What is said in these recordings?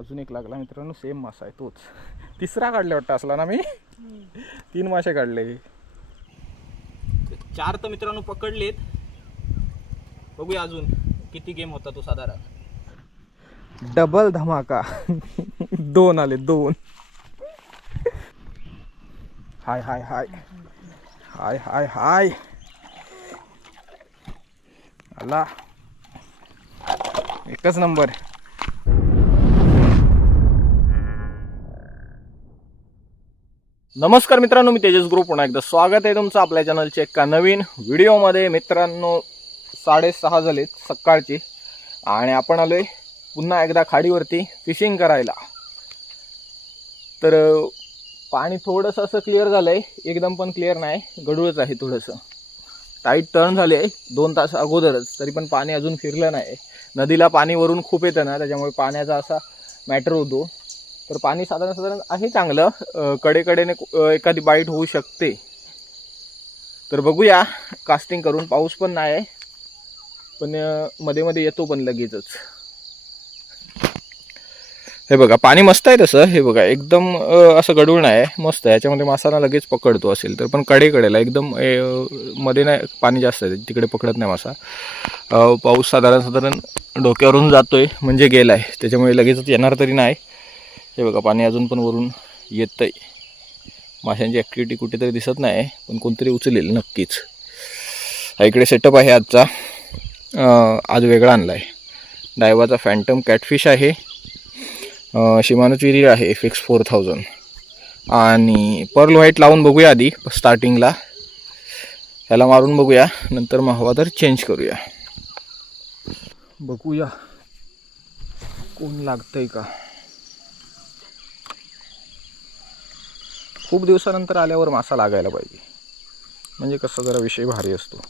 अजून एक लागला मित्रांनो सेम मासा आहे तोच. तिसरा काढले वाटतं असला ना मी? तीन मासे काढले. चार तर मित्रांनो पकडलेत. बघूया अजून किती गेम होता तो साधारण. डबल धमाका. दोन आले दोन. हाय हाय हाय. हाय हाय हाय. आला. एकच नंबर नमस्कार मित्रांनो मी तेजस ग्रुप. पुन्हा एकदा स्वागत आहे तुमचं आपल्या चॅनलच्या एका नवीन व्हिडिओमध्ये. मित्रांनो साडेसहा झालेत सकाळचे आणि आपण आलोय पुन्हा एकदा खाडीवरती फिशिंग करायला. तर पाणी थोडंसं असं क्लिअर झालं आहे एकदम पण क्लिअर नाही. गडूळच आहे थोडंसं. टाईट टर्न झाले आहे. दोन तास अगोदरच. तरी पण पाणी अजून फिरलं नाही. नदीला पाणी वरून खूप येतं ना. त्याच्यामुळे पाण्याचा असा मॅटर होतो. तर पाणी साधारण साधारण आहे चांगलं. कडेकडेने एखादी बाईट होऊ शकते. तर बघूया. कास्टिंग करून पाऊस पण नाही आहे. पण मध्ये मध्ये येतो पण लगेचच. हे बघा पाणी मस्त आहे तसं. हे बघा एकदम असं गडूळ नाही आहे. मस्त आहे. याच्यामध्ये मासाला लगेच पकडतो असेल तर. पण कडेकडेला एकदम मध्ये नाही पाणी जास्त आहे. तिकडे पकडत नाही मासा. पाऊस साधारण साधारण डोक्यावरून जातोय. म्हणजे गेला आहे त्याच्यामुळे लगेचच येणार तरी नाही. हे बघा पाणी अजून पण वरून येतंय. माशांची ॲक्टिव्हिटी कुठेतरी दिसत नाही पण कोणतरी उचलेल नक्कीच. हा इकडे सेटअप आहे आजचा. आज वेगळा आणला आहे डायवाचा फॅन्टम कॅटफिश आहे. शिमानोची आहे एफ एक्स फोर थाउजंड आणि पर्ल व्हाईट लावून बघूया आधी स्टार्टिंगला ह्याला मारून बघूया नंतर मग हवा तर चेंज करूया. बघूया कोण लागतंय का? खूप दिवसानंतर आल्यावर मासा लागायला पाहिजे. म्हणजे कसं जरा विषय भारी असतो.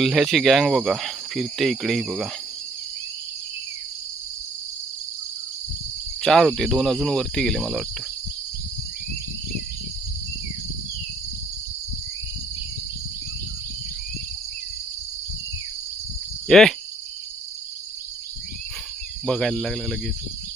कोल्ह्याची गँग बघा. फिरते इकडेही बघा. चार होते दोन अजून वरती गेले मला वाटतं. ए! बघायला लागलं लगेच.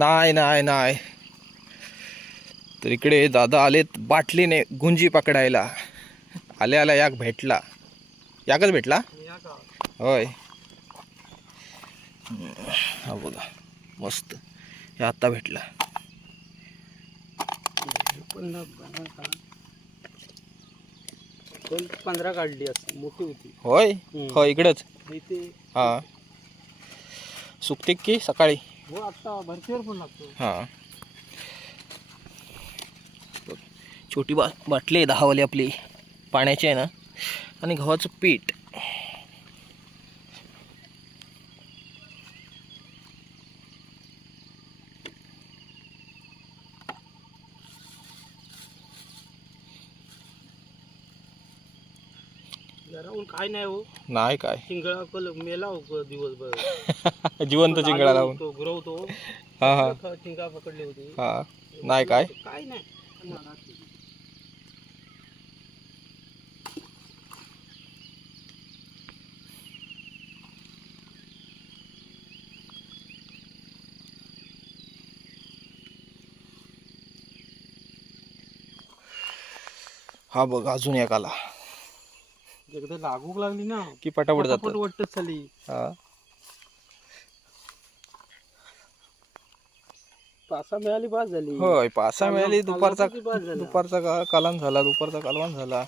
नाही नाही नाही. तर इकडे दादा आलेत बाटलीने गुंजी पकडायला. आल्या आल्या याक भेटला. याकच भेटला? होय. हा बघा मस्त. हे आत्ता भेटला. दोन पंधरा काढली असते मोठी होती. होय. हो इकडेच. हा. सुकते की सकाळी? हो आता भरतीवर पण लागतो. हा. छोटी बा बाटली आहे दहावाली आपली. पाण्याची आहे ना. आणि गव्हाचं पीठ जरा ऊन काय नाही हो. नाही काय? चिंगळा कल मेला हो दिवसभर. जिवंत चिंगडा लावून. तो गुरवतो हा हा. चिंगा पकडली होती. हा. नाही काय? काय नाही. हा बघ अजून एक आला. एकदा लागूक लागली ना की पटापट पटापट जात. वाटत चाली. हा. पासा मिळाली बाद झाली. होय पासा मिळाली दुपारचा. दुपारचा का- कालान झाला दुपारचा कालवान झाला.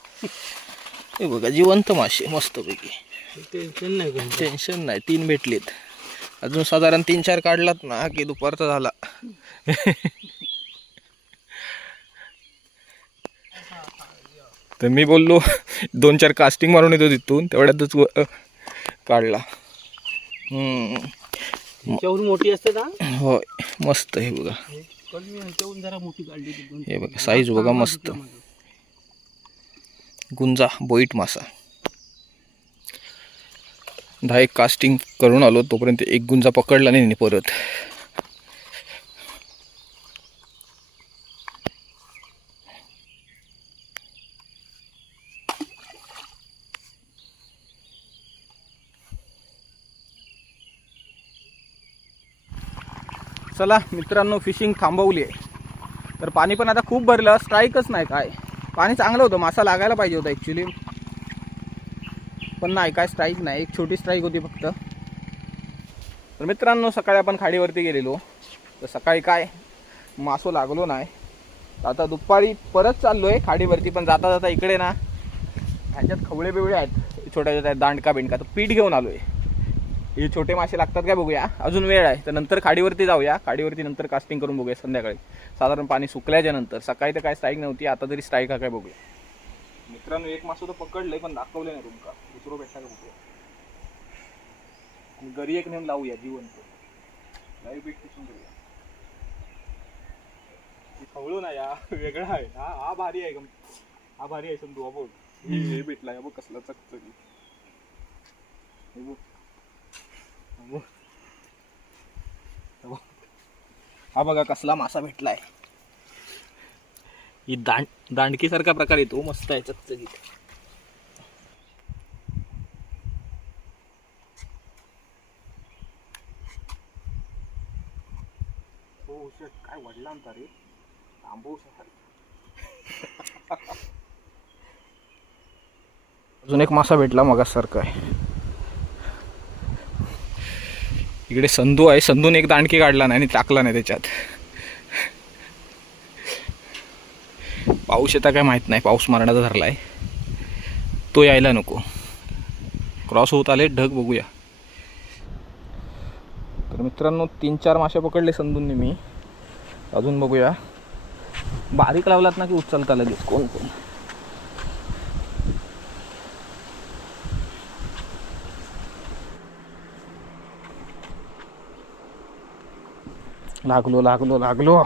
हे बघा जिवंत मासे मस्तपैकी. टेन्शन नाही टेन्शन नाही तीन भेटलेत. अजून साधारण तीन चार काढलात ना की दुपारचा झाला. तर मी बोललो दोन चार कास्टिंग मारून येतो तिथून तेवढ्यातच काढला. मोठी असते ना होय मस्त हे बघा. हे बघा साईज बघा मस्त. गुंजा बोईट मासा. दहा एक कास्टिंग करून आलो तोपर्यंत एक गुंजा पकडला नाही परत. चला मित्रांनो फिशिंग थांबवली आहे तर पाणी पण आता खूप भरलं स्ट्राईकच नाही काय. पाणी चांगलं होतं मासा लागायला पाहिजे होता ॲक्च्युली पण नाही काय स्ट्राईक नाही एक छोटी स्ट्राईक होती फक्त. तर मित्रांनो सकाळी आपण खाडीवरती गेलेलो. तर सकाळी काय मासो लागलो नाही. आता दुपारी परत चाललो आहे खाडीवरती पण जाता जाता इकडे ना. ह्याच्यात खवळे बिवळे आहेत छोट्या छोट्या दांडका बिंडका तर पीठ घेऊन आलो आहे हे छोटे मासे लागतात काय बघूया. अजून वेळ आहे. तर नंतर खाडीवरती जाऊया. खाडीवरती नंतर कास्टिंग करून बघूया संध्याकाळी. साधारण पाणी सुकल्याच्या नंतर. सकाळी तर काय स्ट्राईक नव्हती. आता तरी स्ट्राईक हा काय बघूया. मित्रांनो एक मासं तर पकडलंय पण दाखवलं नाही तुमका. दुसरं भेटला का बघूया घरी एक नेऊन लावूया जिवंत. लाईव्ह बीट किसून करूया खवळू ना या. वेगळा आहे हा हा भारी आहे गं. हा भारी आहे बघ. हे हे भेटला. बघ कसला चकचकी हे बघ. हा बघ. कसला मासा भेटलाय. ही दांड दांडकीसारखा प्रकार येतो मस्त आहे चकचकीत. हो काय वडला आणता रे अजून एक मासा भेटला मगासारखा आहे. इकडे संधू आहे. संधून एक दांडकी काढला नाही आणि टाकला नाही त्याच्यात. पाऊस येता काय माहीत नाही. पाऊस मारण्याचा आहे तो यायला नको. क्रॉस होत आले ढग बघूया. तर मित्रांनो तीन चार मासे पकडले संधूंनी मी. अजून बघूया. बारीक लावलात ना की उचलता लगेच? कोण कोण? लागलो लागलो लागलो.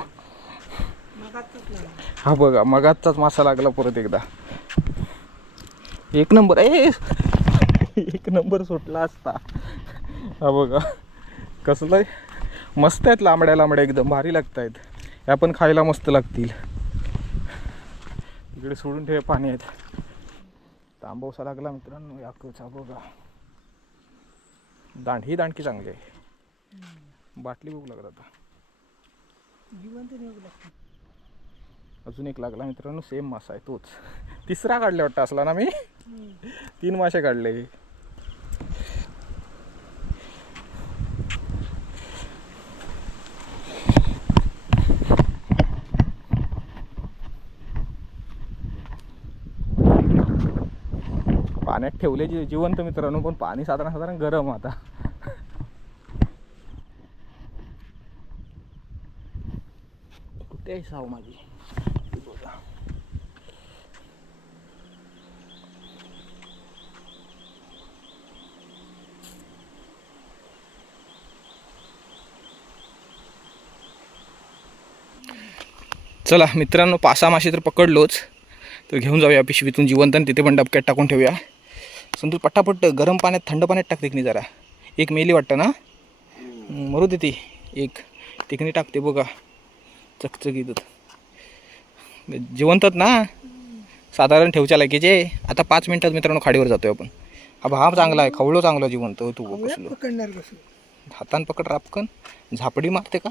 हा बघा मगाचाच मासा लागला परत एकदा. एक नंबर ए! एक नंबर सुटला असता. हा बघा कसलं मस्त आहेत लांबड्या लांबड्या एकदम भारी लागत आहेत ह्या पण खायला मस्त लागतील. इकडे सोडून ठेव पाणी आहेत. तांबवसा लागला मित्रांनो याकचा बघा. दांड ही दांडकी चांगली आहे. बाटली बघू लागत आता. अजून एक लागला मित्रांनो सेम मासा आहे तोच. तिसरा काढला वाटतं असला ना मी? तीन मासे काढले. पाण्यात ठेवले जी- जिवंत मित्रांनो पण पाणी साधारण साधारण गरम आता. आहे साव माझी. चला मित्रांनो पासा मासे तर पकडलोच. तर घेऊन जाऊया पिशवीतून जिवंत आणि तिथे पण डबक्यात टाकून ठेवूया. संतू पटापट गरम पाण्यात थंड पाण्यात टाक तिकनी जरा. एक मेली वाटतं ना? मरू दे ती. एक. तिकनी टाकते बघा. चकचकीत जिवंतच ना. साधारण ठेवच्या लायकीचे आता पाच मिनिटात मित्रांनो खाडीवर जातोय आपण. हा भा चांगला आहे खवळो चांगला जिवंत हो तू कसलं. हातान पकड रापकन झापडी मारते का.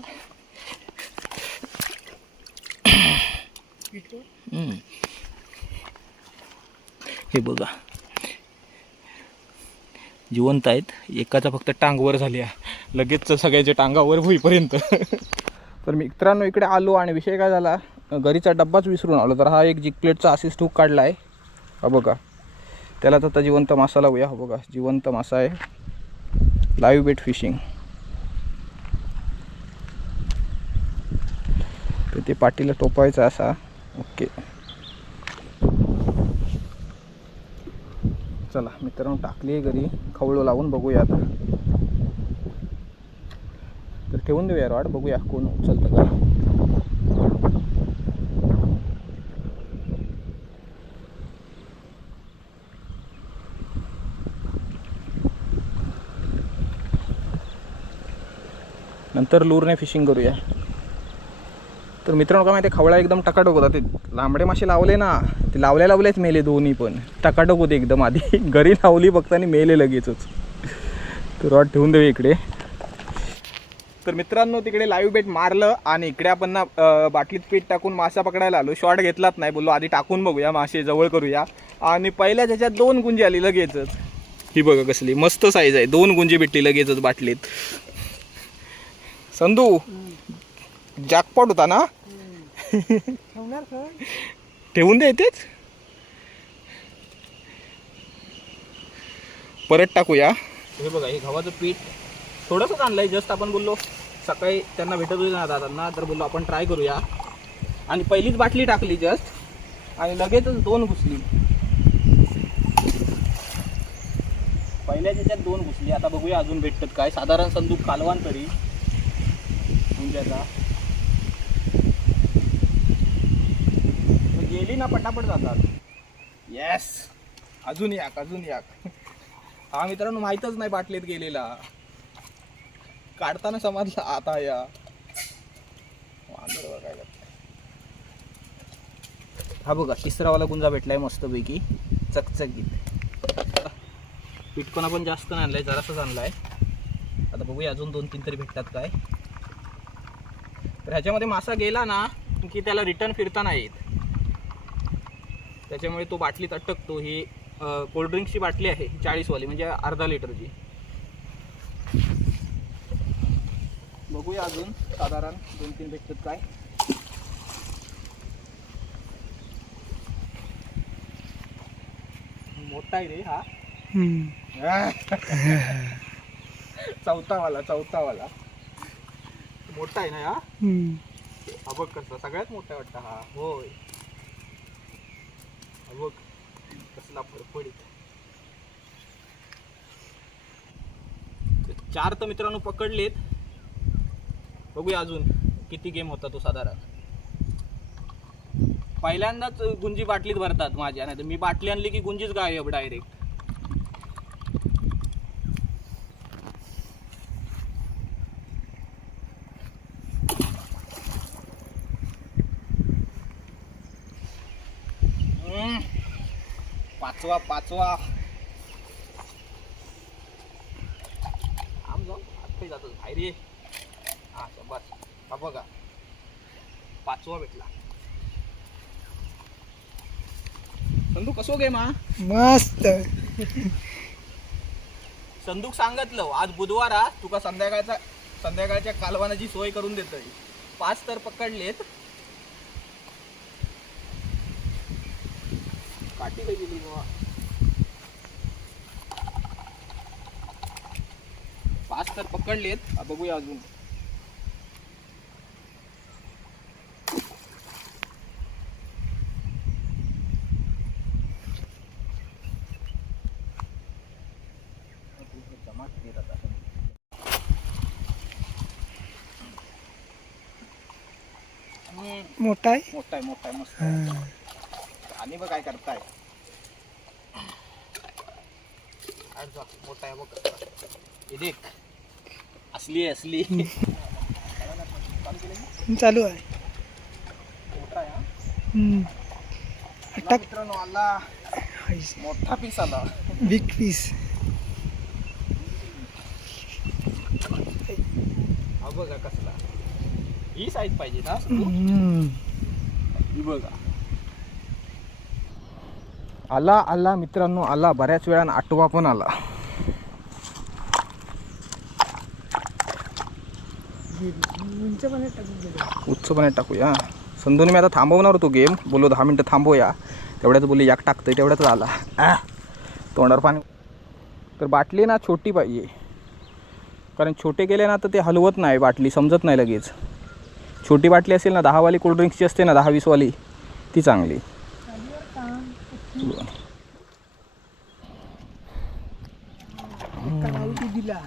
हे बघा. जिवंत आहेत एकाचा फक्त टांगवर झाली आहे लगेच सगळ्याच्या टांगावर होईपर्यंत. तर मित्रांनो इकडे आलो आणि विषय काय झाला? घरीचा डब्बाच विसरून आलो. तर हा एक जिकलेटचा असेच ठूक काढला आहे हा बघा. त्याला तर आता जिवंत मासा लावूया. हा बघा जिवंत मासा आहे. लाईव्ह बेट फिशिंग तर ते पाटीला टोपायचा असा. ओके चला मित्रांनो टाकली आहे घरी. खवळ लावून बघूया आता ठेवून देऊया रॉड बघूया कोण उचलतं का. नंतर लूरने फिशिंग करूया. तर मित्रांनो काय माहिती आहे, खवळा एकदम टकाटक होता. ते लांबडे मासे लावले ना ते लावल्या लावल्याच मेले दोन्ही पण. टकाटक होते एकदम आधी. घरी लावली फक्त आणि मेले लगेचच. तर रॉड ठेवून देऊ इकडे. तर मित्रांनो तिकडे लाईव्ह बेट मारलं आणि इकडे आपण ना बाटलीत पीठ टाकून मासा पकडायला आलो. शॉर्ट घेतलाच नाही बोललो आधी टाकून बघूया मासे जवळ करूया. आणि पहिल्या त्याच्यात दोन गुंजी आली लगेचच. ही बघा कसली मस्त साईज आहे. दोन गुंजी भेटली लगेचच बाटलीत. संधू जॅकपॉट होता ना? ठेवून दे तेच परत टाकूया. हे बघा हे गव्हाचं पीठ थोडंसंच आहे जस्ट आपण बोललो सकाळी त्यांना भेटत होते ना दादांना तर बोललो आपण ट्राय करूया. आणि पहिलीच बाटली टाकली जस्ट आणि लगेचच दोन घुसली. पहिल्या त्याच्यात दोन घुसली आता बघूया अजून भेटतात काय. साधारण संदूक कालवान तरी. म्हणजे गेली ना पटापट जातात. येस अजून याक अजून याक हा मित्रांनो माहीतच नाही बाटलीत गेलेला. काढताना समजला आता या. वांदर बघायला हा बघा तिसरावाला गुंजा भेटलाय मस्तपैकी. चकचकीत पिटकोना पण जास्त नाही आणलाय जरासच आणलाय. आता बघूया अजून दोन तीन तरी भेटतात काय. तर ह्याच्यामध्ये मासा गेला ना की त्याला रिटर्न फिरता नाही येत त्याच्यामुळे तो बाटलीत अटकतो. ही कोल्ड्रिंक्सची बाटली आहे चाळीसवाली म्हणजे अर्धा लिटरची बघूया अजून साधारण दोन तीन भेटतात काय. मोठा आहे रे हा. चौथावाला चौथावाला. मोठा आहे ना हा? हा बघ कसा सगळ्यात मोठा वाटतं हा. होय. हा बघ कसला फडफडीत चार तर मित्रांनो पकडलेत. बघूया अजून किती गेम होता तो साधारण. पहिल्यांदाच गुंजी बाटलीत भरतात माझ्या नाही तर मी बाटली आणली की गुंजीच गायब डायरेक्ट पाचवा पाचवा. आम जाऊ आत्ता जातो बाहेर ये हा बस. हा बघा. पाचवा भेटला. संदू कसो गे मा? मस्त. संदूक सांगितलं आज बुधवार हा तुका संध्याकाळचा संध्याकाळच्या कालवानाची सोय करून देतोय. पाच तर पकडलेत. काठी गेली बुवा? पाच तर पकडलेत. बघूया अजून जमा केलेत आता. हम्म, मोठा आहे मोठा आहे मोठा आहे मस्त आहे. आणि बघ काय करताय आज मोठा आहे बघ कसा. हे देख असली आहे असली चालू आहे मोठा आहे हा. हम्म. आला टाक. मित्रांनो आला मोठा पीस आला बिग पीस हा बघा कसला ही साईज पाहिजे ना हम्म. ही बघा. आला आला मित्रांनो आला. बऱ्याच वेळानं आठवा पण आला. उंच उच्चपणे टाकूया. संधूने मी आता थांबवणार होतो गेम बोलो दहा मिनटं थांबवूया. तेवढ्याच बोलली याक टाकतंय तेवढ्याच आला. आ तोंडावर पाणी. तर बाटली ना छोटी पाहिजे. कारण छोटे गेले ना तर ते हलवत नाही बाटली समजत नाही लगेच. छोटी बाटली असेल ना दहावाली कोल्ड्रिंक्सची असते ना दहा वीसवाली ती चांगली.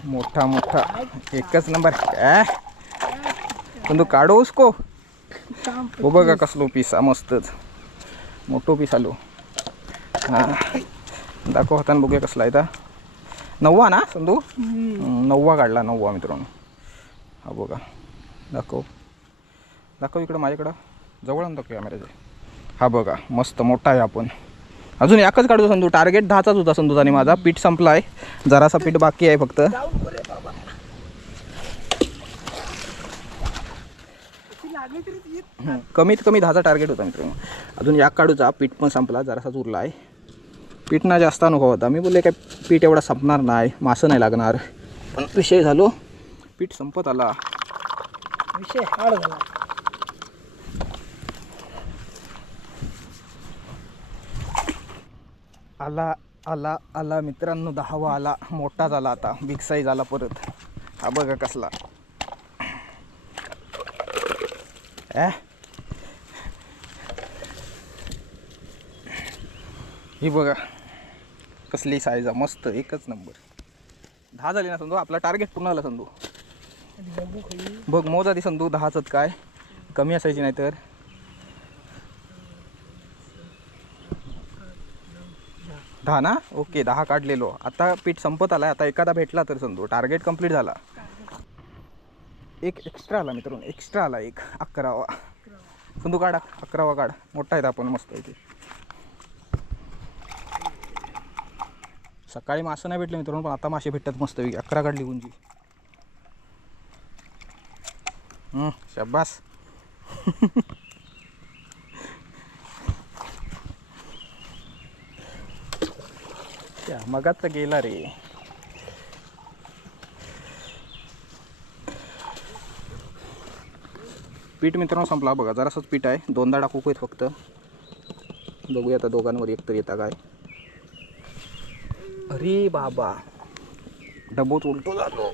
मोठा मोठा. एकच नंबर. काय पण तू काढू उसको. हो बघा कसलो पीस हा मस्तच मोठो पीस आलो. हां. दाखव हातान बघूया कसला आहे नववा ना संधू नववा काढला नववा मित्रांनो. हा बघा. दाखव. दाखव इकडं माझ्याकडं. जवळ आणतो दाखव कॅमेऱ्याचे हा बघा मस्त मोठा आहे आपण. अजून एकच काढतो संधू टार्गेट दहाचाच होता संधूचा आणि माझा. पीठ संपला आहे जरासा पीठ बाकी आहे फक्त. कमीत कमी दहाचा टार्गेट होता मित्र अजून याक काढूचा पीठ पण संपला जरासाच उरला आहे पीठ ना जास्त अनुभव होता. मी बोलले काय पीठ एवढा संपणार नाही मासं नाही लागणार. पण विषय झालो. पीठ संपत आला. विषय हाड झाला. आला आला आला मित्रांनो दहावा आला. मोठा झाला आता. बिग साईज आला परत. हा बघा कसला. ए? ही बघा. कसली साईज आहे. मस्त. एकच नंबर दहा झाली ना संधू आपला टार्गेट पूर्ण आला संधू बघू मोज आधी संधू दहाच काय? कमी असायची नाही तर दहा ना? ओके दहा काढलेलो. आता पीठ संपत आलाय. आता एखादा भेटला तर संधू टार्गेट कंप्लीट झाला. एक एक्स्ट्रा आला मित्रांनो. एक्स्ट्रा आला एक. अकरावा. संधू काढा. अकरावा काढ. मोठा आहे आपण मस्त आहे ते. सकाळी मासे नाही भेटले मित्रांनो पण आता मासे भेटतात मस्त अकरा काढली गुंजी. शब्बास त्या मगात गेला रे. पीठ मित्रांनो संपला. बघा जरासंच पीठ आहे. दोनदा टाकू आहेत फक्त. बघूया आता दोघांवर एकतर येता काय. अरे बाबा. डबोच उलटो झालो.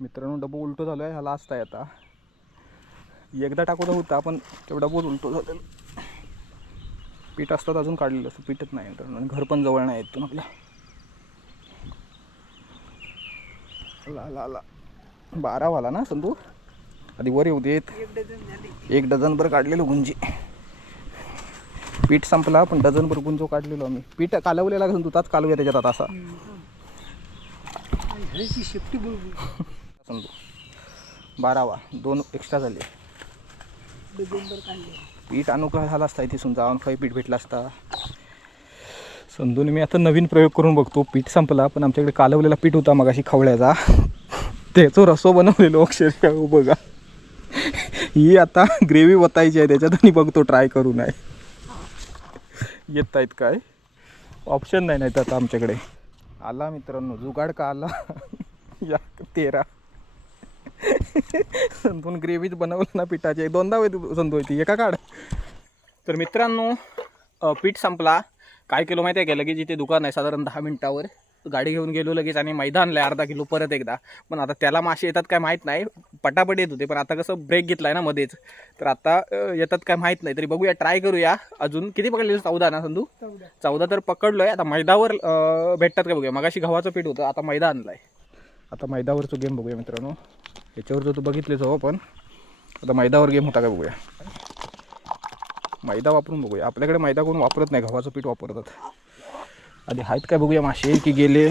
मित्रांनो डबो उलटो झालो आहे हा लास्ट आहे आता. एकदा टाकूचा होता पण तेवढा बोज उलटो झालेला पीठ असतात अजून काढलेलं असतं. पीठच नाही आणि घर पण जवळ नाही येतो आपल्या. ला ला आला बारावाला ना संतू? आधी वर येऊ देत. एक डझन डझनभर काढलेलो गुंजी. पीठ संपला पण डझनभर गुंजो काढलेलो आम्ही. पीठ कालवलेला का संतू? तात कालवूया त्याच्यात आता असा. संतू बारावा. दोन एक्स्ट्रा झाले. डझनभर काढले. पीठ अनुग्रह झाला असता इथे सुद्धा जाऊन काही पीठ भेटला असता. समजून मी आता नवीन प्रयोग करून बघतो. पीठ संपला पण आमच्याकडे कालवलेला पीठ होता मगाशी खवळ्याचा. त्याचं रसो बनवलेलो अक्षरशः हो बघा. ही आता ग्रेव्ही वतायची आहे त्याच्यात आणि बघतो ट्राय करून आहे येत आहेत काय? ऑप्शन नाही नाहीत आता आमच्याकडे. आला मित्रांनो जुगाड का आला? या तेरा. संतून ग्रेव्हीच बनवलं ना पिठाचे. दोनदा वेळ संतू होती. एका काढ. तर मित्रांनो पीठ संपला. काय केलो माहिती आहे का? लगेच इथे दुकान आहे साधारण दहा मिनिटावर. गाडी घेऊन गेलो लगेच आणि मैदा आणलं अर्धा किलो परत एकदा. पण आता त्याला मासे येतात काय माहीत नाही. पटापट येत होते पण आता कसं ब्रेक घेतलाय ना मध्येच. तर आता येतात काय माहीत नाही. तरी बघूया ट्राय करूया. अजून किती पकडले चौदा ना संधू चौदा. तर पकडलोय. आता मैदावर भेटतात का बघूया? मगाशी गव्हाचं पीठ होतं आता मैदा आणलाय. आता मैदावरचं गेम बघूया मित्रांनो. याच्यावर तू बघितलेच हो पण आता मैदावर गेम होता का बघूया. मैदा वापरून बघूया. आपल्याकडे मैदा कोण वापरत नाही गव्हाचं पीठ वापरतात. आधी आहेत काय बघूया मासे की गेले?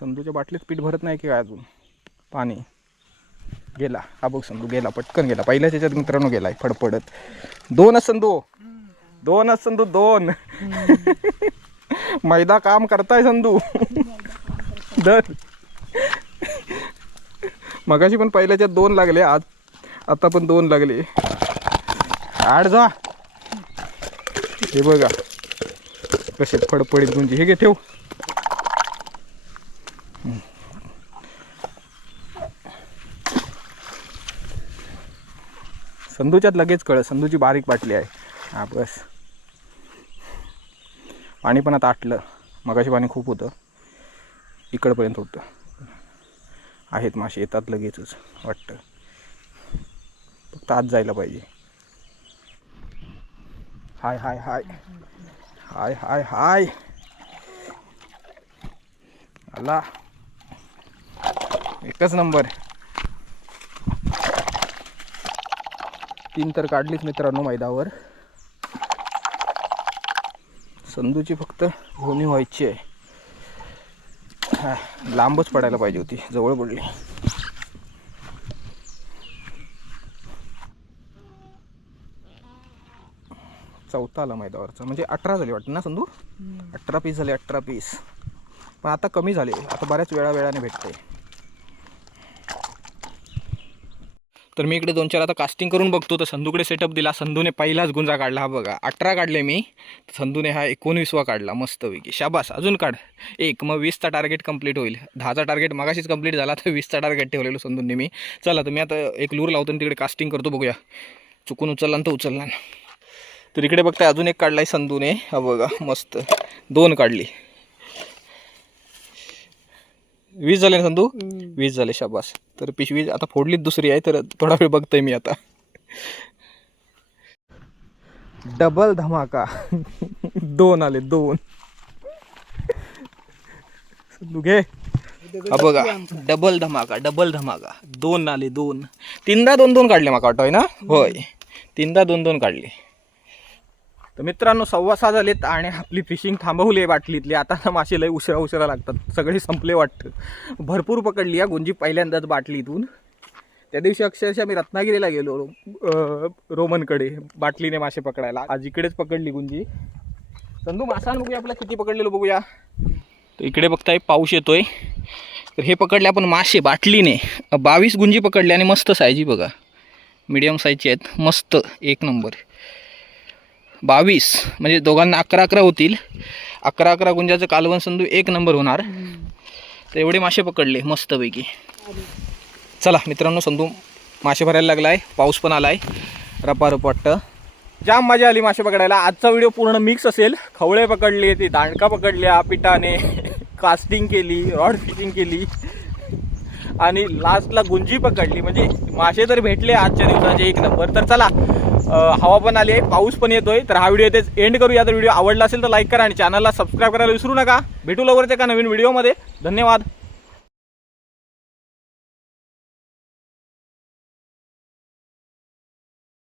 संधूच्या बाटलीत पीठ भरत नाही की काय अजून? पाणी. गेला. हा बघ संधू गेला. पटकन गेला. पहिल्याच याच्यात मित्रांनो गेलाय फडफडत. दोनच संधू दोनच संधू दोन. मैदा काम करताय संधू दर मगाशी पण पहिल्याच्यात दोन लागले आज आता पण दोन लागले. आड जा. हे बघा. कसे फडफडीत गुंजी. हे घे ठेव. संधूच्यात लगेच कळ. संधूची बारीक बाटली आहे. हा बस. पाणी पण आता आटलं. मगाशी पाणी खूप होतं. इकडपर्यंत होतं. आहेत मासे येतात लगेचच वाटतं. फक्त आत जायला पाहिजे. हाय हाय हाय. हाय हाय हाय. आला. एकच नंबर. तीन तर काढलीच मित्रांनो मैदावर. संधूची फक्त भूमी व्हायची आहे. हा, लांबच पडायला पाहिजे होती जवळ पडली. चौथा आला मैदावरचा म्हणजे अठरा झाले वाटतं ना संधू अठरा पीस झाले अठरा पीस पण आता कमी झाले आता बऱ्याच वेळा वेळाने भेटते. तर मी इकडे दोन चार आता कास्टिंग करून बघतो. तर संधूकडे सेटअप दिला. संधूने पहिलाच गुंजा काढला हा बघा. अठरा काढले मी. संधूने हा एकोणवीसवा काढला. मस्तपैकी. शाबास. अजून काढ. एक. मग वीसचा टार्गेट कंप्लीट होईल. दहाचा टार्गेट मगाशीच कंप्लीट झाला तर वीसचा टार्गेट ठेवलेलो संधूंनी मी. चला तर मी आता एक लूर लावतो आणि तिकडे कास्टिंग करतो. बघूया. चुकून उचलला ना तर उचलला. ना तर इकडे बघताय अजून एक काढलाय संधूने हा बघा. मस्त. दोन काढली. वीस झाले ना संधू वीस झाले शाबास. तर पिशवी आता फोडलीच दुसरी आहे तर थोडा वेळ बघतोय मी आता. डबल धमाका. दोन आले दोन. घे. हा बघा. डबल धमाका डबल धमाका. दोन आले दोन. तीनदा दोन दोन काढले माका वाटतोय ना? होय. तीनदा दोन दोन काढले. तर मित्रांनो सव्वा सहा झालेत आणि आपली फिशिंग थांबवली आहे बाटलीतली. आता ना मासे लय उशिरा उशिरा लागतात. सगळे संपले वाटतं. भरपूर पकडली या गुंजी पहिल्यांदाच बाटलीतून. त्या दिवशी अक्षरशः मी रत्नागिरीला गेलो रो रोमनकडे बाटलीने मासे पकडायला. आज इकडेच पकडली गुंजी. संधू मासा बघूया आपला किती पकडलेलो बघूया. तर इकडे बघताय पाऊस येतोय. तर हे पकडले आपण मासे बाटलीने. बावीस गुंजी पकडले आणि मस्त सायजी बघा. मीडियम साईजची आहेत. मस्त एक नंबर बावीस म्हणजे दोघांना अकरा अकरा होतील. अकरा अकरा गुंजाचं कालवण संधू एक नंबर होणार. तर एवढे मासे पकडले मस्तपैकी. चला मित्रांनो संधू मासे भरायला लागलाय. पाऊस पण आलाय. रपारप वाटतं. जाम मजा आली मासे पकडायला. आजचा व्हिडिओ पूर्ण मिक्स असेल. खवळे पकडले ती दांडका पकडल्या पिठाने कास्टिंग केली रॉड फिशिंग केली. आणि लास्टला गुंजी पकडली. म्हणजे मासे तर भेटले आजच्या दिवसाचे एक नंबर. तर चला हवा पण आली आहे पाऊस पण येतोय. तर हा व्हिडिओ येतेच एंड करूया. तर व्हिडिओ आवडला असेल तर लाईक करा आणि चॅनलला सबस्क्राईब करायला विसरू नका. भेटू लवकरच एका नवीन व्हिडिओमध्ये धन्यवाद.